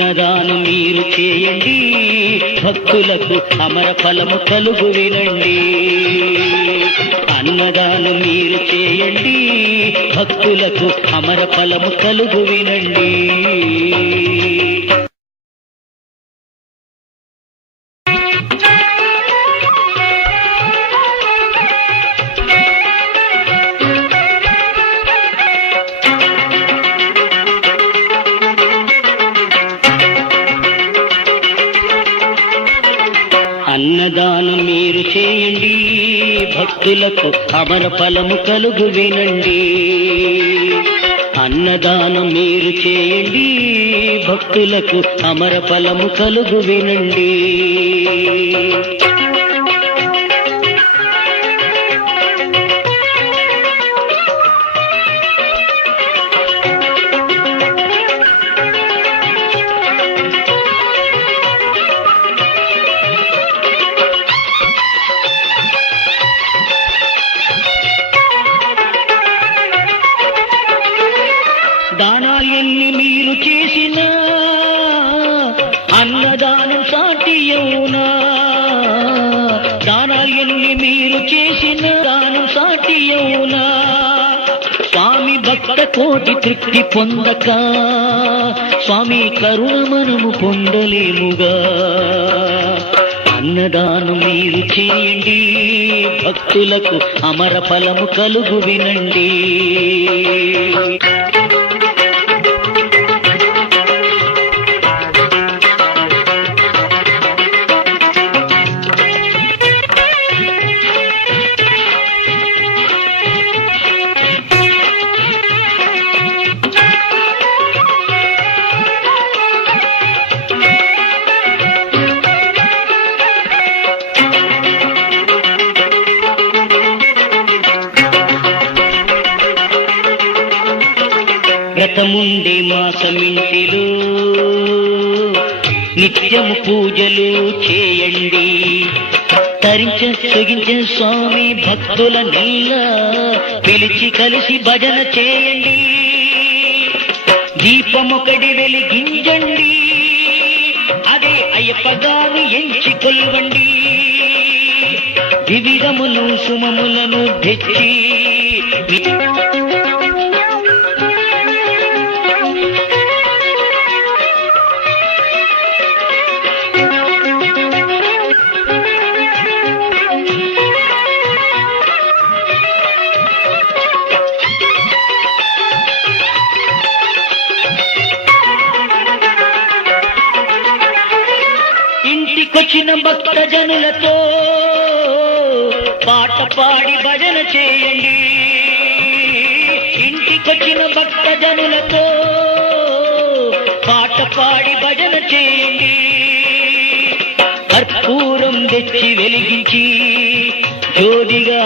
అన్నదానం మీరు చేయండి, భక్తులకు అమర ఫలము కలుగు వినండి. అన్నదానం మీరు చేయండి, భక్తులకు అమర ఫలము కలుగు వినండి. అన్నదానం మీరు చేయండి, భక్తులకు అమర ఫలము కలుగు వినండి. అన్నదానం మీరు చేయండి, భక్తులకు అమర ఫలము కలుగు వినండి. దానాలు ఎన్ని మీరు చేసినా అన్నదానం సాటి అవునా? దానాలు ఎన్ని మీరు చేసిన దానం సాటి అవునా? స్వామి భక్త కోటి తృప్తి పొందక స్వామి కరుణ మనము పొందలేముగా. అన్నదానం మీరు చేయండి, భక్తులకు అమర ఫలము కలుగు వినండి. వ్రతముండే మాసమింటిలో నిత్యము పూజలు చేయండి. తరించ స్వామి భక్తుల నీల పిలిచి కలిసి భజన చేయండి. దీపమొకటి వెలిగించండి, అదే అయ్యప్ప గారు ఎంచి కొల్వండి. వివిధములు సుమములను తెచ్చి ఇంటికొచ్చిన భక్త జనులతో పాట పాడి భజన చేయండి. ఇంటికొచ్చిన భక్త జనులతో పాట పాడి భజన చేయండి. కర్పూరం తెచ్చి వెలిగించి జ్యోతిగా